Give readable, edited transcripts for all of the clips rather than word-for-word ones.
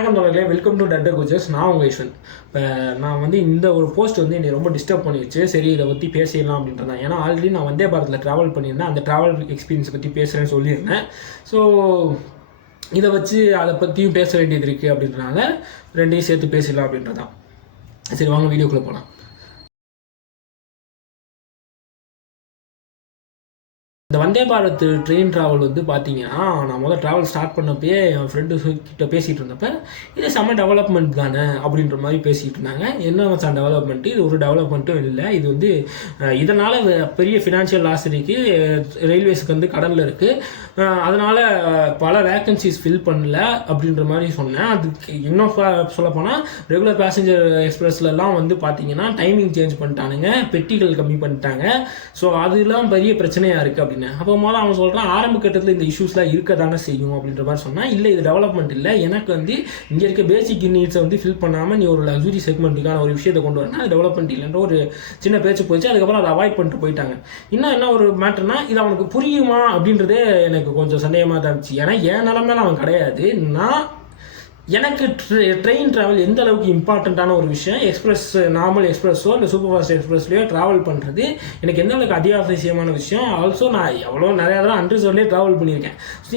வணக்கம் தோழர்களே, welcome to டட்டர் coaches. நான் உங்கள் ஈஸ்வன். இப்போ நான் வந்து இந்த ஒரு போஸ்ட் வந்து என்னை ரொம்ப டிஸ்டர்ப் பண்ணிடுச்சு. சரி, இதை பற்றி பேசிடலாம் அப்படின்றது தான். ஏன்னா ஆல்ரெடி நான் வந்தே பாரத்தில் ட்ராவல் பண்ணியிருந்தேன். அந்த ட்ராவல் எக்ஸ்பீரியன்ஸை பற்றி பேசுகிறேன்னு சொல்லியிருந்தேன். ஸோ இதை வச்சு அதை பற்றியும் பேச வேண்டியது இருக்குது அப்படின்றனால ரெண்டையும் சேர்த்து பேசிடலாம் அப்படின்றது தான். சரி, வாங்க வீடியோக்குள்ளே போகலாம். இந்த வந்தே பாரத் ட்ரெயின் ட்ராவல் வந்து பார்த்தீங்கன்னா, நான் முதல்ல ட்ராவல் ஸ்டார்ட் பண்ணப்பே என் ஃப்ரெண்டு கிட்ட பேசிகிட்டு இருந்தப்ப இது செம்ம டெவலப்மெண்ட் தானே அப்படின்ற மாதிரி பேசிகிட்டு இருந்தாங்க. என்ன மச்சான் டெவலப்மெண்ட்டு? இது ஒரு டெவலப்மெண்ட்டும் இல்லை. இது வந்து இதனால் பெரிய ஃபினான்ஷியல் லாஸ் இருக்குது. ரயில்வேஸுக்கு வந்து கடனில் இருக்குது. அதனால் பல வேக்கன்சிஸ் ஃபில் பண்ணல அப்படின்ற மாதிரி சொன்னேன். அதுக்கு இன்னும் சொல்லப்போனால் ரெகுலர் பேசஞ்சர் எக்ஸ்பிரஸ்லலாம் வந்து பார்த்தீங்கன்னா டைமிங் சேஞ்ச் பண்ணிட்டானுங்க, பெட்டிகள் கம்மி பண்ணிட்டாங்க. ஸோ அதெல்லாம் பெரிய பிரச்சனையாக இருக்குது அப்படின்னு. அப்போ முதல்ல அவன் சொல்கிறான், ஆரம்ப கட்டத்தில் இந்த இஷ்யூஸ்லாம் இருக்க தானே செய்யும் அப்படின்ற மாதிரி சொன்னால், இல்லை இது டெவலப்மெண்ட் இல்லை, எனக்கு வந்து இங்கே இருக்க பேசிக் நீட்ஸை வந்து ஃபில் பண்ணாமல் நீ ஒரு லக்ஸுரி செக்மெண்ட்டுக்கான ஒரு விஷயத்தை கொண்டு வரனா அது டெவலப்மெண்ட் இல்லைன்ற ஒரு சின்ன பேச்சு போயிடுச்சு. அதுக்கப்புறம் அதை அவாய்ட் பண்ணிட்டு போயிட்டாங்க. இன்னும் என்ன ஒரு மேட்டர்னா, இது அவனுக்கு புரியுமா அப்படின்றதே எனக்கு கொஞ்சம் சந்தேகமாக தான் இருந்துச்சு. ஏன்னா என் நிலமையில அவன் கிடையாது. எனக்கு ட்ரெயின் ட்ராவல் எந்த அளவுக்கு இம்பார்ட்டண்ட்டான ஒரு விஷயம். எக்ஸ்பிரஸ் நார்மல் எக்ஸ்பிரஸோ இல்லை சூப்பர் ஃபாஸ்ட் எக்ஸ்பிரஸ்லையோ ட்ராவல் பண்ணுறது எனக்கு எந்த அளவுக்கு அத்தியாவசியமான விஷயம். ஆல்சோ நான் எவ்வளோ நிறையா தடவை அன்ரிசர்வ்லேயே ட்ராவல் பண்ணியிருக்கேன். ஸோ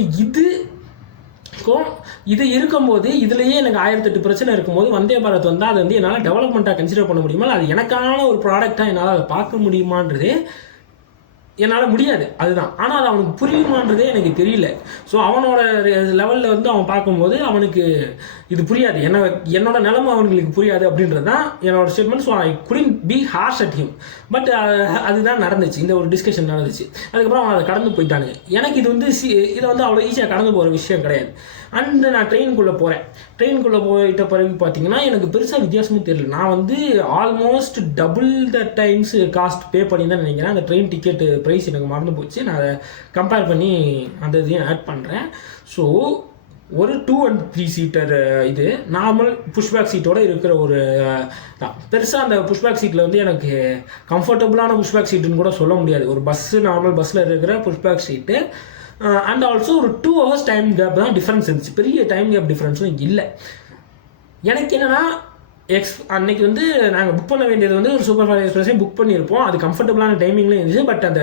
இது இருக்கும்போது இதுலேயே எனக்கு 1008 பிரச்சனை இருக்கும்போது வந்தே பாரத் வந்தால் அது வந்து என்னால் டெவலப்மெண்ட்டாக கன்சிடர் பண்ண முடியுமா, அது எனக்கான ஒரு ப்ராடக்டாக என்னால் அதை பார்க்க முடியுமான்றது என்னால் முடியாது. அதுதான். ஆனால் அது அவனுக்கு புரியுமான்றதே எனக்கு தெரியல. ஸோ அவனோட லெவலில் வந்து அவன் பார்க்கும்போது அவனுக்கு இது புரியாது. என்னோட நிலைமை அவனுங்களுக்கு புரியாது அப்படின்றது தான் என்னோட statement. So I couldn't be harsh at him. But அதுதான் நடந்துச்சு. இந்த ஒரு டிஸ்கஷன் நடந்துச்சு. அதுக்கப்புறம் அவன் அதை கடந்து போயிட்டானுங்க. எனக்கு இது வந்து இதை வந்து அவ்வளோ ஈஸியாக கடந்து போகிற விஷயம் கிடையாது. அண்ட் நான் ட்ரெயினுக்குள்ளே போகிறேன். ட்ரெயினுக்குள்ளே போயிட்ட பிறகு பார்த்தீங்கன்னா எனக்கு பெருசாக வித்தியாசமும் தெரியல. நான் வந்து almost double the times cost pay பண்ணி தான் நினைக்கிறேன். அந்த ட்ரெயின் டிக்கெட்டு ப்ரைஸ் எனக்கு மறந்து போச்சு. நான் அதை கம்பேர் பண்ணி அந்த இதையும் ஆட் பண்ணுறேன். ஸோ ஒரு 2 and 3 சீட்டர் இது நார்மல் புஷ்பேக் சீட்டோடு இருக்கிற ஒரு தான். பெருசாக அந்த புஷ்பேக் சீட்டில் வந்து எனக்கு கம்ஃபர்டபுளான புஷ்பேக் சீட்டுன்னு கூட சொல்ல முடியாது. ஒரு நார்மல் பஸ்ஸில் இருக்கிற புஷ்பேக் சீட்டு. அண்ட் ஆல்சோ ஒரு 2 hours டைம் கேப் தான் டிஃப்ரென்ஸ் இருந்துச்சு. பெரிய டைம் கேப் டிஃப்ரென்ஸும் இங்கே இல்லை. எனக்கு என்னென்னா அன்னைக்கு வந்து நாங்கள் புக் பண்ண வேண்டியது வந்து ஒரு சூப்பர் ஃபாஸ்ட் எக்ஸ்பிரஸே புக் பண்ணியிருப்போம். அது கம்ஃபர்டபுளான டைமிங்லேயும் இருந்துச்சு. பட் அந்த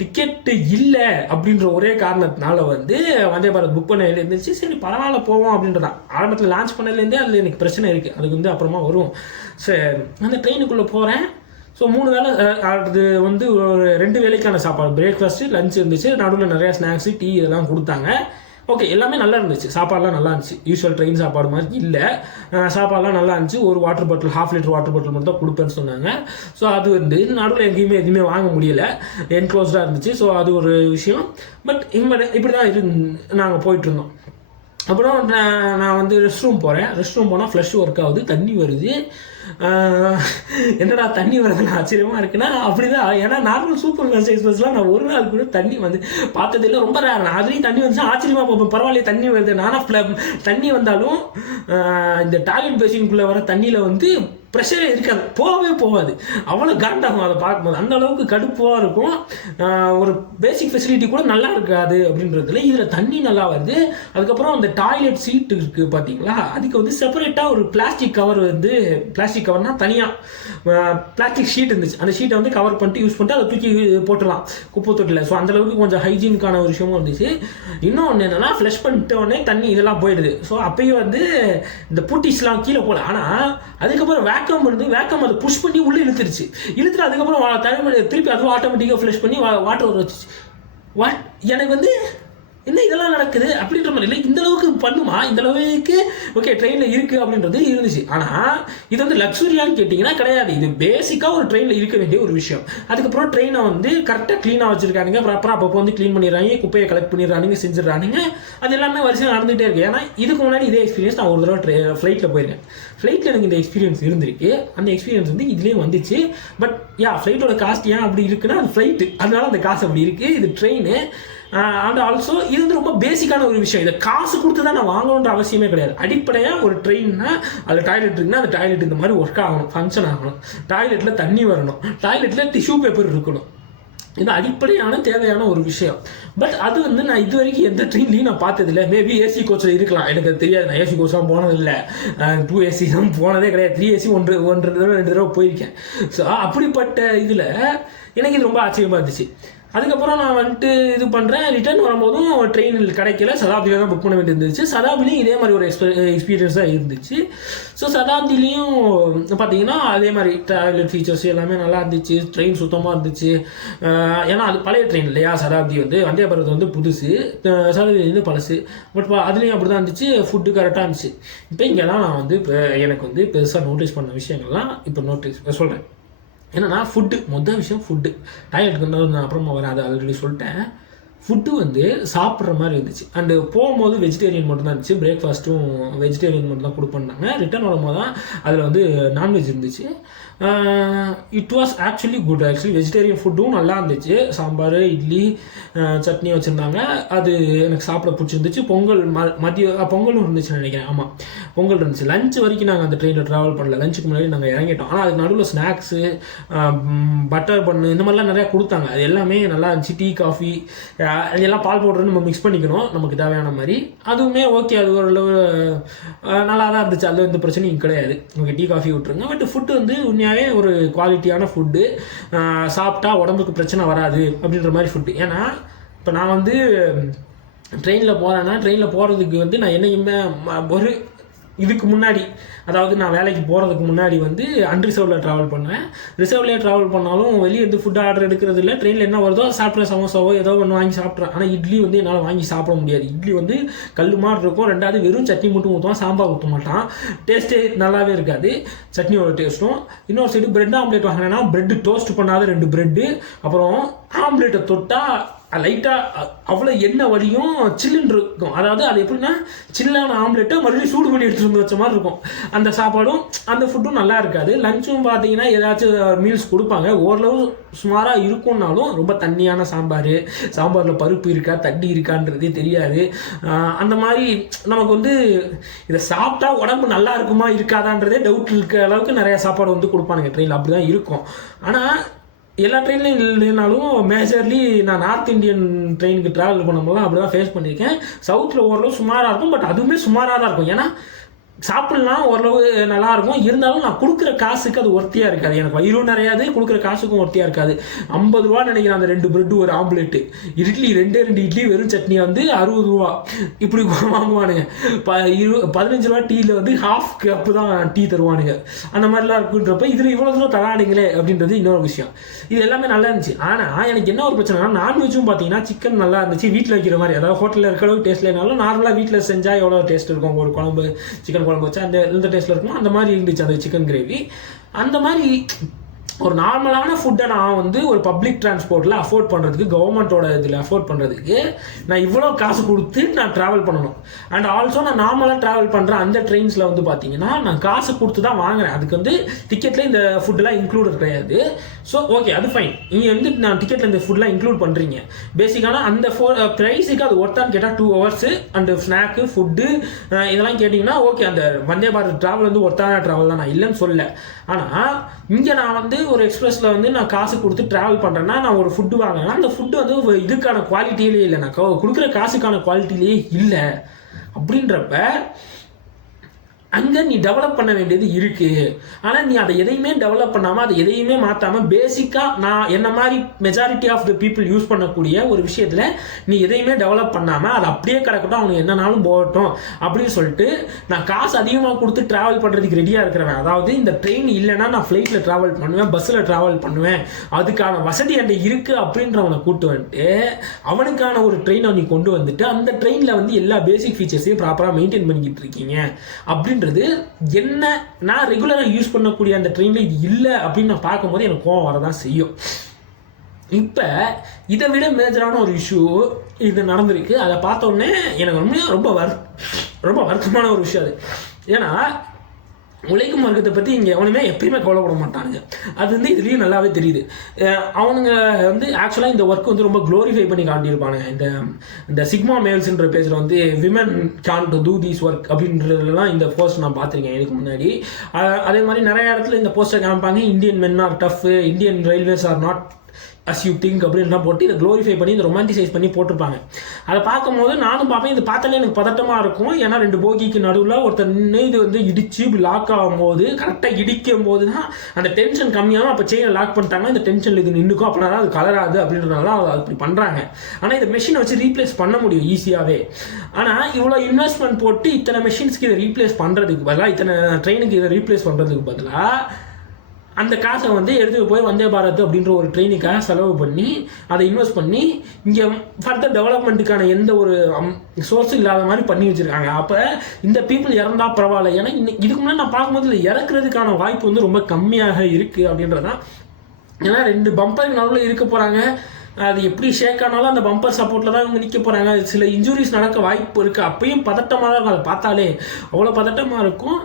டிக்கெட்டு இல்லை அப்படின்ற ஒரே காரணத்தினால வந்து வந்தே பாரத் புக் பண்ண வேண்டியது இருந்துச்சு. சரி, பரவாயில்ல போவோம் அப்படின்றதான். ஆரம்பத்தில் லான்ச் பண்ணதுலேருந்தே அதில் எனக்கு பிரச்சனை இருக்குது. அதுக்கு வந்து அப்புறமா வரும். சரி, அந்த ட்ரெயினுக்குள்ளே போகிறேன். ஸோ 3 வேளை அது வந்து ஒரு 2 வேளைக்கான சாப்பாடு, பிரேக்ஃபாஸ்ட்டு, லஞ்ச் இருந்துச்சு. நடுவில் நிறையா ஸ்நாக்ஸு, டீ இதெல்லாம் கொடுத்தாங்க. ஓகே, எல்லாமே நல்லா இருந்துச்சு. சாப்பாடுலாம் நல்லா இருந்துச்சு. யூஸ்வல் ட்ரெயின் சாப்பாடு மாதிரி இல்லை. சாப்பாடுலாம் நல்லா இருந்துச்சு. ஒரு water bottle, 1/2 litre water bottle மட்டும் தான் கொடுப்பேன்னு சொன்னாங்க. ஸோ அது வந்து நடுவில் எதுவுமே வாங்க முடியல. என்க்ளோஸ்டாக இருந்துச்சு. ஸோ அது ஒரு விஷயம். பட் இப்படி தான் நாங்கள் போயிட்டுருந்தோம். அப்புறம் நான் வந்து ரெஸ்ட் ரூம் போனால் ஃப்ளஷ் ஒர்க் ஆகுது, தண்ணி வருது. என்னடா தண்ணி வருதுன்னு ஆச்சரியமாக இருக்குன்னா அப்படிதான். ஏன்னா நார்மல் சூப்பர் ஃபாஸ்ட் எக்ஸ்பிரஸ்லாம் நான் ஒரு நாள் கூட தண்ணி வந்து பார்த்ததில்லை. ரொம்ப ரேர். நான் அதுலேயும் தண்ணி வந்துச்சுன்னா ஆச்சரியமாக பார்ப்பேன். பரவாயில்லையே தண்ணி வருது. நானும் தண்ணி வந்தாலும் இந்த டாய்லெட் பேசின்குள்ளே வர தண்ணியில் வந்து ப்ரெஷரே இருக்காது, போகாது. அவ்வளோ காண்டாகும் அதை பார்க்கும்போது. அந்த அளவுக்கு கடுப்பாக இருக்கும். ஒரு பேசிக் ஃபெசிலிட்டி கூட நல்லா இருக்காது அப்படின்றதுல இதில் தண்ணி நல்லா வருது. அதுக்கப்புறம் அந்த டாய்லெட் சீட்டு இருக்குது பார்த்தீங்களா, அதுக்கு வந்து செப்பரேட்டாக ஒரு பிளாஸ்டிக் கவர்னால் தனியாக பிளாஸ்டிக் ஷீட் இருந்துச்சு. அந்த ஷீட்டை வந்து கவர் பண்ணிட்டு யூஸ் பண்ணிட்டு அதை தூக்கி போட்டுடலாம் குப்பை தொட்டில். ஸோ அந்தளவுக்கு கொஞ்சம் ஹைஜீனுக்கான ஒரு விஷயமும் இருந்துச்சு. இன்னொன்று என்னென்னா, ஃப்ளஷ் பண்ணிட்ட உடனே தண்ணி இதெல்லாம் போயிடுது. ஸோ அப்பயும் வந்து இந்த பூட்டிஸ்லாம் கீழே போகல. ஆனால் அதுக்கப்புறம் வேக்கம் அதை புஷ் பண்ணி உள்ளே இழுத்துட்டு அதுக்கப்புறம் திருப்பி அதுவும் ஆட்டோமேட்டிக்காக ஃப்ளஷ் பண்ணி வாட்டர் வச்சுச்சு. எனக்கு வந்து என்ன இதெல்லாம் நடக்குது அப்படின்ற மாதிரி இல்லை. இந்த அளவுக்கு பண்ணுமா? இந்த அளவுக்கு ஓகே ட்ரெயினில் இருக்குது அப்படின்றது இருந்துச்சு. ஆனால் இது வந்து லக்ஸுரியான்னு கேட்டிங்கன்னா கிடையாது. இது பேசிக்காக ஒரு ட்ரெயினில் இருக்க வேண்டிய ஒரு விஷயம். அதுக்கப்புறம் ட்ரெயினை வந்து கரெக்டாக க்ளீனாக வச்சுருக்கானுங்க. ப்ராப்பராக அப்பப்போ வந்து க்ளீன் பண்ணிடுறாங்க, குப்பையை கலெக்ட் பண்ணிடுறானுங்க, செஞ்சிடறானுங்க. அது எல்லாமே வரிசையாக நடந்துகிட்டே இருக்குது. ஏன்னா இதுக்கு முன்னாடி இதே எக்ஸ்பீரியன்ஸ் நான் ஒரு தடவை ஃப்ளைட்டில் போயிருக்கேன். ஃப்ளைட்டில் எனக்கு இந்த எக்ஸ்பீரியன்ஸ் இருந்திருக்கு. அந்த எக்ஸ்பீரியன்ஸ் வந்து இதுலேயும் வந்துச்சு. பட் ஃப்ளைட்டோட காஸ்ட் ஏன் அப்படி இருக்குன்னா அது ஃப்ளைட்டு, அதனால அந்த காசு அப்படி இருக்குது. இது ட்ரெயின். அண்ட் ஆல்சோ இது வந்து ரொம்ப பேசிக்கான ஒரு விஷயம். இதை காசு கொடுத்து தான் நான் வாங்கணுன்ற அவசியமே கிடையாது. அடிப்படையாக ஒரு ட்ரெயின்னா அதில் டாய்லெட் இருக்குன்னா அந்த டாய்லெட் இந்த மாதிரி ஒர்க் ஆகணும், ஃபங்க்ஷன் ஆகணும். டாய்லெட்டில் தண்ணி வரணும், டாய்லெட்டில் டிஷ்யூ பேப்பர் இருக்கணும். இது அடிப்படையான தேவையான ஒரு விஷயம். பட் அது வந்து நான் இது வரைக்கும் எந்த ட்ரெயின்லையும் நான் பார்த்ததில்லை. மேபி ஏசி கோச்சில் இருக்கலாம், எனக்கு அது தெரியாது. நான் ஏசி கோச்லாம் போனதில்லை, 2 ஏசி தான் போனதே கிடையாது. 3 ஏசி ஒன்று தடவை 2 தடவை போயிருக்கேன். ஸோ அப்படிப்பட்ட இதில் எனக்கு இது ரொம்ப ஆச்சரியமாக இருந்துச்சு. அதுக்கப்புறம் நான் வந்துட்டு இது பண்ணுறேன். ரிட்டர்ன் வரும்போதும் ட்ரெயினில் கிடைக்கல, சதாப்தியில் தான் புக் பண்ண வேண்டியிருந்துச்சு. சதாப்திலையும் இதே மாதிரி ஒரு எக்ஸ்பீரியன்ஸாக இருந்துச்சு. ஸோ சதாப்திலையும் பார்த்தீங்கன்னா அதே மாதிரி ட்ராவல் ஃபீச்சர்ஸ் எல்லாமே நல்லா இருந்துச்சு. ட்ரெயின் சுத்தமாக இருந்துச்சு. ஏன்னா அது பழைய ட்ரெயின் இல்லையா, சதாப்தி வந்து வந்தே பாரத் வந்து புதுசு, சதாப்தி வந்து பழசு. பட் அதுலேயும் அப்படி தான் இருந்துச்சு. ஃபுட்டு கரெக்டாக இருந்துச்சு. இப்போ இங்கே தான் நான் வந்து இப்போ எனக்கு வந்து பெருசாக நோட்டீஸ் பண்ண விஷயங்கள்லாம் இப்போ நோட்டீஸ் சொல்கிறேன். ஏன்னா ஃபுட்டு மொதல் விஷயம், ஃபுட்டு டாய்லெட்டுக்கு வந்து நான் அப்புறமா வரேன், அதை ஆல்ரெடி சொல்லிட்டேன். ஃபுட்டு வந்து சாப்பிட்ற மாதிரி இருந்துச்சு. அண்டு போகும்போது வெஜிடேரியன் மட்டும் தான் இருந்துச்சு. பிரேக்ஃபாஸ்ட்டும் வெஜிடேரியன் மட்டும் தான் கொடுப்பேன்னாங்க. ரிட்டர்ன் வரும்போது தான் அதில் வந்து நான்வெஜ் இருந்துச்சு. It was actually good. Actually vegetarian ஃபுட்டும் நல்லா இருந்துச்சு. சாம்பார், இட்லி, சட்னி வச்சுருந்தாங்க. அது எனக்கு சாப்பிட பிடிச்சிருந்துச்சு. பொங்கல் பொங்கலும் இருந்துச்சுன்னு நினைக்கிறேன். ஆமாம், பொங்கல் இருந்துச்சு. லஞ்ச் வரைக்கும் நாங்கள் அந்த ட்ரெயினில் ட்ராவல் பண்ணல. லஞ்சுக்கு முன்னாடி நாங்கள் இறங்கிட்டோம். ஆனால் அதுக்கு நடுவில் ஸ்நாக்ஸு, பட்டர் பண்ணு, இந்த மாதிரிலாம் நிறையா கொடுத்தாங்க. அது எல்லாமே நல்லா இருந்துச்சு. டீ, காஃபி, அதெல்லாம் பால் பவுடர் நம்ம மிக்ஸ் பண்ணிக்கணும் நமக்கு தேவையான மாதிரி. அதுவுமே ஓகே, அது ஓரளவு நல்லா தான் இருந்துச்சு. அதில் எந்த பிரச்சனையும் கிடையாது. ஓகே, டீ காஃபி விட்டுருங்க. பட் ஃபுட்டு வந்து உண்மையாகவே ஒரு குவாலிட்டியான ஃபுட்டு. சாப்பிட்டா உடம்புக்கு பிரச்சனை வராது அப்படின்ற மாதிரி ஃபுட்டு. ஏன்னா இப்போ நான் வந்து ட்ரெயினில் போகிறேன்னா, ட்ரெயினில் போகிறதுக்கு வந்து நான் என்னைக்குமே ஒரு இதுக்கு முன்னாடி, அதாவது நான் வேலைக்கு போகிறதுக்கு முன்னாடி வந்து அன்ரிசர்வ்டில் ட்ராவல் பண்ணுவேன். ரிசர்வ்லேயே ட்ராவல் பண்ணாலும் வெளியே வந்து ஃபுட் ஆர்டர் எடுக்கிறது இல்லை. ட்ரெயினில் என்ன வருதோ சாப்பிட்றேன், சமோசாவோ ஏதோ ஒன்று வாங்கி சாப்பிட்றேன். ஆனால் இட்லி வந்து என்னால் வாங்கி சாப்பிட முடியாது. இட்லி வந்து கல் மாதிரி இருக்கும். ரெண்டாவது வெறும் சட்னி மட்டும் ஊற்றுவான், சாம்பார் ஊற்ற மாட்டான். டேஸ்ட்டே நல்லாவே இருக்காது, சட்னியோட டேஸ்ட்டும். இன்னொரு சைடு பிரெட் ஆம்லேட் வாங்கினேன்னா பிரெட்டு டோஸ்ட் பண்ணாத 2 பிரெட்டு, அப்புறம் ஆம்லேட்டை தொட்டால் லைட்டாக அவ்வளோ எண்ணெய் வலியும் சில்லுன்னு இருக்கும். அதாவது அது எப்படின்னா சில்லான ஆம்லெட்டை மறுபடியும் சூடு பண்ணி எடுத்துகிட்டு வந்து வச்ச மாதிரி இருக்கும். அந்த சாப்பாடும் அந்த ஃபுட்டும் நல்லா இருக்காது. லஞ்சும் பார்த்தீங்கன்னா ஏதாச்சும் மீல்ஸ் கொடுப்பாங்க, ஓரளவு சுமாராக இருக்கும்னாலும் ரொம்ப தண்ணியான சாம்பாரில் பருப்பு இருக்கா தண்ணி இருக்கான்றதே தெரியாது. அந்த மாதிரி நமக்கு வந்து இதை சாப்பிட்டா உடம்பு நல்லா இருக்குமா இருக்காதான்றதே டவுட் இருக்க அளவுக்கு நிறையா சாப்பாடு வந்து கொடுப்பானுங்க ட்ரெயினில். அப்படி தான் இருக்கும். ஆனால் எல்லா ட்ரெயின்லையும் இல்லைனாலும் மேஜர்லி நான் நார்த் இந்தியன் ட்ரெயினுக்கு ட்ராவல் பண்ணும்போது அப்படி தான் ஃபேஸ் பண்ணியிருக்கேன். சவுத்தில் ஓரளவு சுமாராக இருக்கும். பட் அதுவுமே சுமாராக தான் இருக்கும். ஏன்னா சாப்பிட்லாம் ஓரளவு நல்லாயிருக்கும். இருந்தாலும் நான் கொடுக்குற காசுக்கு அது ஒர்த்தியாக இருக்காது. எனக்கு வயிறும் நிறையாது, கொடுக்குற காசுக்கும் ஒர்த்தியாக இருக்காது. 50 ரூபா நினைக்கிறேன் அந்த 2 பிரெட்டு, ஒரு ஆம்லேட்டு. இட்லி 2 இட்லி வெறும் சட்னி வந்து 60 ரூபா இப்படி வாங்குவானுங்க. 15 ரூபா டீயில் வந்து ஹாஃப் கப்பு தான் டீ தருவானுங்க. அந்த மாதிரிலாம் இருக்குன்றப்ப இதில் இவ்வளோ தூரம் தரானுங்களே அப்படின்றது இன்னொரு விஷயம். இது எல்லாமே நல்லா இருந்துச்சு. ஆனால் எனக்கு என்ன ஒரு பிரச்சனைனா, நான்வெஜ்ஜும் பார்த்தீங்கன்னா சிக்கன் நல்லா இருந்துச்சு. வீட்டில் வைக்கிற மாதிரி, அதாவது ஹோட்டலில் இருக்கிற அளவுக்கு டேஸ்ட் இல்லைனாலும் நார்மலாக வீட்டில் செஞ்சால் எவ்வளோ டேஸ்ட் இருக்கும், ஒரு குழம்பு சிக்கன் குழம்பு வச்சா அந்த டேஸ்ட்டில் இருக்கும். அந்த மாதிரி இருந்துச்சு அந்த சிக்கன் கிரேவி. அந்த மாதிரி ஒரு நார்மலான ஃபுட்டை நான் வந்து ஒரு பப்ளிக் டிரான்ஸ்போர்ட்டில் அஃபோர்ட் பண்ணுறதுக்கு, கவர்மெண்ட்டோட இதில் அஃபோர்ட் பண்ணுறதுக்கு நான் இவ்வளோ காசு கொடுத்து நான் ட்ராவல் பண்ணணும். அண்ட் ஆல்சோ நான் நார்மலாக ட்ராவல் பண்ணுற அந்த ட்ரெயின்ஸில் வந்து பார்த்தீங்கன்னா நான் காசு கொடுத்து தான் வாங்குறேன். அதுக்கு வந்து டிக்கெட்டில் இந்த ஃபுட்டெலாம் இன்க்ளூட் கிடையாது. ஸோ ஓகே, அது ஃபைன். நீங்கள் வந்து நான் டிக்கெட்டில் இந்த ஃபுட்லாம் இன்க்ளூட் பண்ணுறீங்க. பேசிக்கான அந்த ப்ரைஸுக்கு அது ஒர்த்தான்னு கேட்டால் 2 ஹவர்ஸு அண்டு ஸ்நாக்கு ஃபுட்டு இதெல்லாம் கேட்டிங்கன்னா ஓகே, அந்த வந்தே பாரத் ட்ராவல் வந்து ஒர்த்தான ட்ராவல் தான், நான் இல்லைன்னு சொல்லலை. ஆனால் இங்கே நான் வந்து ஒரு எக்ஸ்பிரஸில் வந்து நான் காசு கொடுத்து ட்ராவல் பண்ணுறேன்னா, நான் ஒரு ஃபுட்டு வாங்கினேன்னா அந்த ஃபுட்டு வந்து இதுக்கான குவாலிட்டியிலே இல்லை, நான் கொடுக்குற காசுக்கான குவாலிட்டியிலே இல்லை. அப்படின்றப்ப அங்கே நீ டெவலப் பண்ண வேண்டியது இருக்குது. ஆனால் நீ அதை எதையுமே டெவலப் பண்ணாமல், அதை எதையுமே மாற்றாமல், பேசிக்காக நான் என்ன மாதிரி majority of the people use பண்ணக்கூடிய ஒரு விஷயத்தில் நீ எதையுமே டெவலப் பண்ணாமல் அதை அப்படியே கிடக்கட்டும், அவனுக்கு என்னன்னாலும் போகட்டும் அப்படின்னு சொல்லிட்டு நான் காசு அதிகமாக கொடுத்து ட்ராவல் பண்ணுறதுக்கு ரெடியாக இருக்கிறவன். அதாவது இந்த ட்ரெயின் இல்லைன்னா நான் ஃப்ளைட்டில் ட்ராவல் பண்ணுவேன், பஸ்ஸில் ட்ராவல் பண்ணுவேன், அதுக்கான வசதி என்கிட்ட இருக்குது அப்படின்றவனை கூப்பிட்டு வந்துட்டு அவனுக்கான ஒரு ட்ரெயினை நீ கொண்டு வந்துட்டு அந்த ட்ரெயினில் வந்து எல்லா பேசிக் ஃபீச்சர்ஸையும் ப்ராப்பராக மெயின்டைன் பண்ணிக்கிட்டு இருக்கீங்க அப்படின்னு என்ன. நான் ரெகுலராக யூஸ் பண்ணக்கூடிய அந்த ட்ரெயினில் இது இல்லை அப்படின்னு நான் பார்க்கும்போது எனக்கு கோவம் வரதான் செய்யும். இப்போ இதை விட மேஜரான ஒரு இஷ்யூ இது நடந்திருக்கு. அதை பார்த்த உடனே எனக்கு உண்மையாக ரொம்ப வருத்தமான ஒரு விஷயம் அது. ஏன்னா உழைக்கும் வர்க்கத்தை பற்றி இங்கே எவனுமே எப்பயுமே கவலைப்பட மாட்டானுங்க. அது வந்து இதுலேயும் நல்லாவே தெரியுது. அவனுங்க வந்து ஆக்சுவலாக இந்த ஒர்க் வந்து ரொம்ப க்ளோரிஃபை பண்ணி காட்டியிருப்பானுங்க. இந்த சிக்மா மேல்ஸ்ன்ற பேஜில் வந்து women can to do these work அப்படின்றதுலாம் இந்த போஸ்ட் நான் பார்த்துருக்கேன் இதுக்கு முன்னாடி. அதே மாதிரி நிறைய இடத்துல இந்த போஸ்ட்டை காமிப்பாங்க, Indian men are tough, Indian railways are not as you think அப்படின்லாம் போட்டு இதை க்ளோரிஃபை பண்ணி இந்த ரொமான்டிசைஸ் பண்ணி போட்டிருப்பாங்க. அதை பார்க்கும்போது நானும் பார்ப்பேன், இது பார்த்தாலே எனக்கு பதட்டமாக இருக்கும். ஏன்னா 2 போகிக்கு நடுவில் ஒருத்தர் நின்று இது வந்து இடிச்சு லாக் ஆகும் போது, கரெக்டாக இடிக்கும் போது தான் அந்த டென்ஷன் கம்மியாகும். அப்போ செயினை லாக் பண்ணிட்டாங்கன்னா இந்த டென்ஷனில் இது நின்றுக்கும், அப்படின்னா தான் அது கலராது அப்படின்றதுனால அது அப்படி பண்ணுறாங்க. ஆனால் இந்த மெஷினை வச்சு ரீப்ளேஸ் பண்ண முடியும் ஈஸியாகவே. ஆனால் இவ்வளோ இன்வெஸ்ட்மெண்ட் போட்டு இத்தனை மெஷின்ஸ்க்கு இதை ரீப்ளேஸ் பண்ணுறதுக்கு பதிலாக, இத்தனை ட்ரெயினுக்கு இதை ரீப்ளேஸ் பண்ணுறதுக்கு பதிலாக அந்த காசை வந்து எடுத்துகிட்டு போய் வந்தே பாரத் அப்படின்ற ஒரு ட்ரெயினுக்காக செலவு பண்ணி அதை இன்வெஸ்ட் பண்ணி இங்கே ஃபர்தர் டெவலப்மெண்ட்டுக்கான எந்த ஒரு சோர்ஸும் இல்லாத மாதிரி பண்ணி வச்சுருக்காங்க. அப்போ இந்த பீப்புள் இறந்தா பரவாயில்ல. ஏன்னா இதுக்கு முன்னாடி நான் பார்க்கும்போது இல்லை, இறக்குறதுக்கான வாய்ப்பு வந்து ரொம்ப கம்மியாக இருக்குது அப்படின்றதான். ஏன்னா 2 பம்பருக்கு நடுவில் இருக்க போகிறாங்க. அது எப்படி ஷேக் ஆனாலும் அந்த பம்பர் சப்போர்ட்டில் தான் இவங்க நிற்க போகிறாங்க. சில இன்ஜுரிஸ் நடக்க வாய்ப்பு இருக்குது. அப்பயும் பதட்டமாக தான் இருக்கும். அதை பார்த்தாலே அவ்வளோ பதட்டமாக இருக்கும்.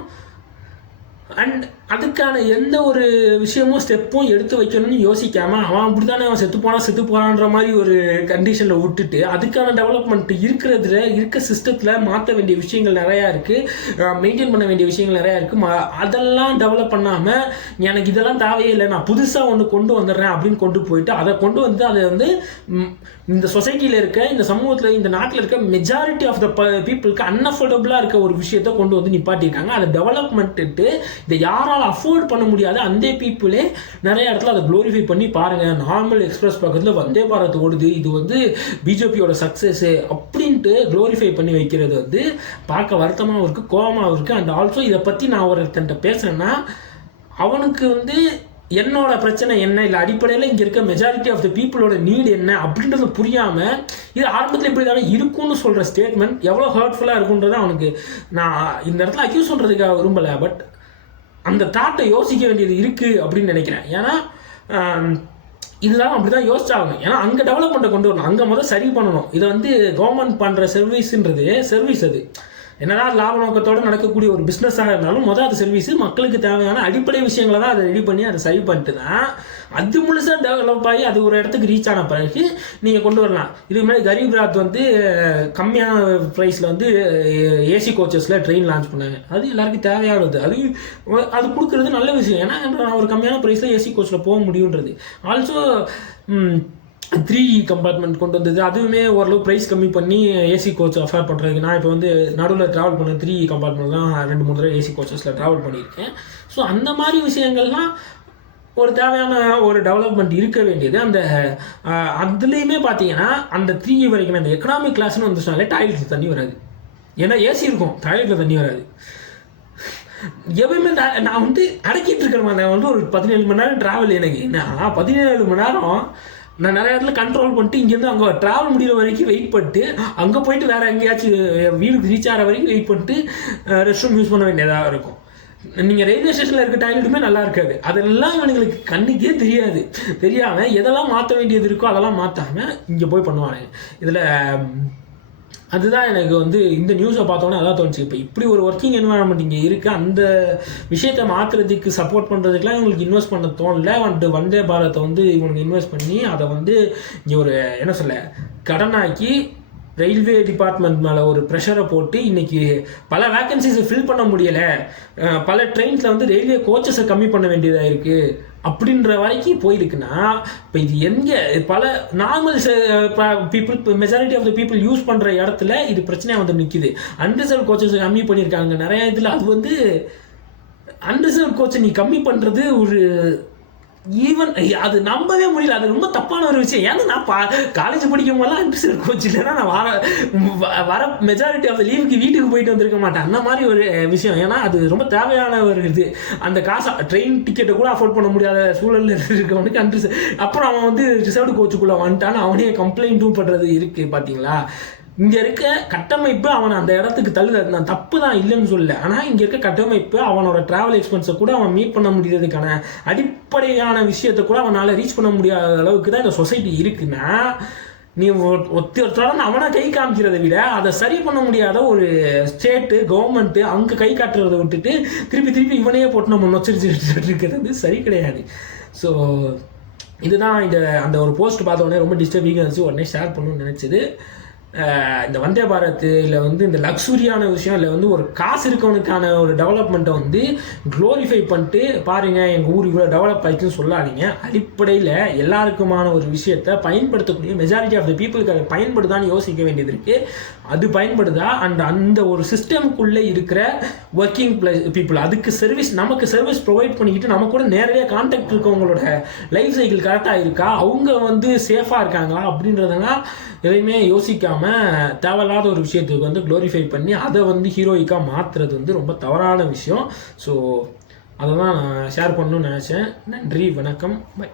அண்ட் அதுக்கான எந்த ஒரு விஷயமும் ஸ்டெப்பும் எடுத்து வைக்கணும்னு யோசிக்காமல் அவன் அப்படி தானே அவன் செத்து போகிறான்ற மாதிரி ஒரு கண்டிஷனில் விட்டுட்டு அதுக்கான டெவலப்மெண்ட் இருக்க சிஸ்டத்தில் மாற்ற வேண்டிய விஷயங்கள் நிறையா இருக்குது, மெயின்டைன் பண்ண வேண்டிய விஷயங்கள் நிறையா இருக்குது. அதெல்லாம் டெவலப் பண்ணாமல் எனக்கு இதெல்லாம் தேவையே இல்லை, நான் புதுசாக ஒன்று கொண்டு வந்துடுறேன் அப்படின்னு கொண்டு போயிட்டு அதை கொண்டு வந்து அதை வந்து இந்த சொசைட்டியில் இருக்க, இந்த சமூகத்தில், இந்த நாட்டில் இருக்க மெஜாரிட்டி ஆஃப் த பீப்புளுக்கு அன்அஃபோர்டபுளாக இருக்க ஒரு விஷயத்தை கொண்டு வந்து நிப்பாட்டியிருக்காங்க. அதை டெவலப்மெண்ட்டு இதை யாரால் அஃபோர்ட் பண்ண முடியாது அந்த பீப்புளே நிறைய இடத்துல அதை க்ளோரிஃபை பண்ணி பாருங்கள், நார்மல் எக்ஸ்பிரஸ் பக்கத்தில் வந்தே பாரத் ஓடுது, இது வந்து பிஜேபியோட சக்ஸஸ்ஸு அப்படின்ட்டு க்ளோரிஃபை பண்ணி வைக்கிறது வந்து பார்க்க வருத்தமாகவும் இருக்குது, கோபமாகவும் இருக்குது. அண்ட் ஆல்சோ இதை பற்றி நான் ஒருத்தன்ட்ட பேசுகிறேன்னா அவனுக்கு வந்து என்னோட பிரச்சனை என்ன, இல்லை அடிப்படையில் இங்கே இருக்க மெஜாரிட்டி ஆஃப் த பீப்புளோட நீடு என்ன அப்படின்றது புரியாமல் இது ஆரம்பத்தில் இப்படி தானே இருக்குன்னு சொல்கிற ஸ்டேட்மெண்ட் எவ்வளோ ஹர்ட்ஃபுல்லாக இருக்குன்றது அவனுக்கு நான் இந்த இடத்துல அக்யூஸ் பண்ணுறதுக்காக விரும்பலை. பட் அந்த தாட்டை யோசிக்க வேண்டியது இருக்குது அப்படின்னு நினைக்கிறேன். ஏன்னா இதுதான் அப்படி தான் யோசிச்சாகணும். ஏன்னா அங்கே டெவலப்மெண்ட்டை கொண்டு வரணும், அங்கே முதல் சரி பண்ணணும். இதை வந்து கவர்மெண்ட் பண்ணுற சர்வீஸுன்றது சர்வீஸ், அது என்னதான் லாப நோக்கத்தோடு நடக்கக்கூடிய ஒரு பிஸ்னஸாக இருந்தாலும் முதல் அது சர்வீஸு, மக்களுக்கு தேவையான அடிப்படை விஷயங்களை தான் அதை ரெடி பண்ணி அதை சரி பண்ணிட்டு தான் அது முழுசாக டெவலப் ஆகி அது ஒரு இடத்துக்கு ரீச் ஆன பிறகு நீங்கள் கொண்டு வரலாம். இதுக்கு முன்னாடி கரீப் ராத் வந்து கம்மியான ப்ரைஸில் வந்து ஏசி கோச்சஸில் ட்ரெயின் லான்ச் பண்ணாங்க. அது எல்லாருக்கும் தேவையானது, அது கொடுக்குறது நல்ல விஷயம். ஏன்னா ஒரு கம்மியான ப்ரைஸில் ஏசி கோச்சில் போக முடியுன்றது. ஆல்சோ 3 கம்பார்ட்மெண்ட் கொண்டு வந்தது, அதுவுமே ஓரளவு ப்ரைஸ் கம்மி பண்ணி ஏசி கோச் அஃபேர் பண்ணுறதுக்கு. நான் இப்போ வந்து நடுவில் ட்ராவல் பண்ண 3 கம்பார்ட்மெண்ட் தான் 2-3 தடவை ஏசி கோச்சஸில் ட்ராவல் பண்ணியிருக்கேன். ஸோ அந்த மாதிரி விஷயங்கள்லாம் ஒரு தேவையான ஒரு டெவலப்மெண்ட் இருக்க வேண்டியது. அந்த அதுலேயுமே பார்த்தீங்கன்னா அந்த 3 வரைக்கும் அந்த எக்கனாமிக் கிளாஸ்னு வந்துச்சுனாலே டாய்லெட்டில் தண்ணி வராது. ஏன்னா ஏசி இருக்கும், டாய்லெட்டில் தண்ணி வராது. எப்பவுமே நான் வந்து அடக்கிட்டு இருக்கிறேன். நான் வந்து ஒரு 17 மணி நேரம் ட்ராவல், எனக்கு என்ன 17 மணி நேரம் நான் நிறைய இடத்துல கண்ட்ரோல் பண்ணிட்டு இங்கேருந்து அங்கே ட்ராவல் முடிகிற வரைக்கும் வெயிட் பண்ணிட்டு அங்கே போயிட்டு வேறு எங்கேயாச்சும் வீடுக்கு ரீச் ஆகிற வரைக்கும் வெயிட் பண்ணிட்டு ரெஸ்ட் ரூம் யூஸ் பண்ண வேண்டியதாக இருக்கும். நீங்கள் ரயில்வே ஸ்டேஷனில் இருக்க டாய்லெட்டுமே நல்லா இருக்காது. அதெல்லாம் இவங்களுக்கு கண்ணுக்கே தெரியாமல் எதெல்லாம் மாற்ற வேண்டியது இருக்கோ அதெல்லாம் மாற்றாமல் இங்கே போய் பண்ணுவாங்க. இதில் அதுதான் எனக்கு வந்து இந்த நியூஸை பார்த்தோன்னே அதான் தோணுச்சு. இப்போ இப்படி ஒரு ஒர்க்கிங் என்வாயன்மெண்ட் இங்கே இருக்குது, அந்த விஷயத்தை மாற்றுறதுக்கு சப்போர்ட் பண்ணுறதுக்குலாம் இவங்களுக்கு இன்வெஸ்ட் பண்ண தோணல. வந்தே பாரத்தை வந்து இவங்களுக்கு இன்வெஸ்ட் பண்ணி அதை வந்து இங்கே ஒரு என்ன சொல்ல கடனாக்கி ரயில்வே டிபார்ட்மெண்ட் மேலே ஒரு ப்ரெஷரை போட்டு இன்றைக்கி பல வேக்கன்சிஸை ஃபில் பண்ண முடியலை, பல ட்ரெயின்ஸில் வந்து ரயில்வே கோச்சஸை கம்மி பண்ண வேண்டியதாக இருக்குது அப்படின்ற வரைக்கும் போயிருக்குன்னா இப்போ இது எங்கே பல normal people majority of the people use பண்ணுற இடத்துல இது பிரச்சனையாக வந்து நிற்கிது. அன்ரிசர்வ் கோச்சஸை கம்மி பண்ணியிருக்காங்க நிறையா இதில். அது வந்து அன்ரிசர்வ் கோச்சை நீ கம்மி பண்ணுறது ஒரு ஈவன் அது நம்பவே முடியல. அது ரொம்ப தப்பான ஒரு விஷயம். ஏன்னா நான் காலேஜ் படிக்கும் போதெல்லாம் அன்ரிசர்வ் கோச் இல்லைன்னா நான் வர மெஜாரிட்டி ஆஃப் த லீவுக்கு வீட்டுக்கு போயிட்டு வந்திருக்க மாட்டேன். அந்த மாதிரி ஒரு விஷயம். ஏன்னா அது ரொம்ப தேவையான ஒரு இது. அந்த காசை ட்ரெயின் டிக்கெட்டை கூட அஃபோர்ட் பண்ண முடியாத சூழலில் இருக்கவனுக்கு அன்ரிசர்வ், அப்புறம் அவன் வந்து ரிசர்வ்டு கோச்சுக்குள்ளே வந்துட்டான்னு அவனே கம்ப்ளைண்ட்டும் பண்ணுறது இருக்குது. பார்த்தீங்களா, இங்கே இருக்க கட்டமைப்பு அவனை அந்த இடத்துக்கு தள்ளுது. நான் தப்பு தான் இல்லைன்னு சொல்லல. ஆனால் இங்கே இருக்க கட்டமைப்பு அவனோட ட்ராவல் எக்ஸ்பென்ஸை கூட அவன் மீட் பண்ண முடியாததுக்கான அடிப்படையான விஷயத்தை கூட அவனால் ரீச் பண்ண முடியாத அளவுக்கு தான் இந்த சொசைட்டி இருக்குன்னா, நீ ஒருத்தரோட அவனை கை காமிக்கிறதை விட அதை சரி பண்ண முடியாத ஒரு ஸ்டேட்டு கவர்மெண்ட்டு அங்கே கை காட்டுறதை விட்டுட்டு திருப்பி இவனையே போட்டு நம்ம நொச்சரிச்சுட்டு இருக்கிறது சரி கிடையாது. ஸோ இதுதான் அந்த ஒரு போஸ்ட் பார்த்த உடனே ரொம்ப டிஸ்டர்பிங்காக இருந்துச்சு, உடனே ஷேர் பண்ணணும்னு நினச்சிது. இந்த வந்தே பாரத் இல்லை வந்து இந்த லக்ஸுரியான விஷயம் இல்லை வந்து ஒரு காசு இருக்கவனுக்கான ஒரு டெவலப்மெண்ட்டை வந்து க்ளோரிஃபை பண்ணிட்டு பாருங்கள் எங்கள் ஊர் இவ்வளோ டெவலப் ஆயிடுச்சுன்னு சொல்லாதீங்க. அடிப்படையில் எல்லாருக்குமான ஒரு விஷயத்தை பயன்படுத்தக்கூடிய மெஜாரிட்டி ஆஃப் த பீப்புளுக்கு அது பயன்படுதான்னு யோசிக்க வேண்டியது இருக்குது. அது பயன்படுதா அந்த ஒரு சிஸ்டமுக்குள்ளே இருக்கிற ஒர்க்கிங் பீப்புள் அதுக்கு நமக்கு சர்வீஸ் ப்ரொவைட் பண்ணிக்கிட்டு நம்ம கூட நேரடியாக கான்டாக்ட் இருக்கவங்களோட லைஃப் சைக்கிள் கரெக்டாக இருக்கா, அவங்க வந்து சேஃபாக இருக்காங்களா அப்படின்றதெல்லாம் எதையுமே யோசிக்காமல் தேவையில்லாத ஒரு விஷயத்துக்கு வந்து க்ளோரிஃபை பண்ணி அதை வந்து ஹீரோயிக்காக மாற்றுறது வந்து ரொம்ப தவறான விஷயம். ஸோ அதை தான் நான் ஷேர் பண்ணணும்னு நினச்சேன். நன்றி, வணக்கம், பை.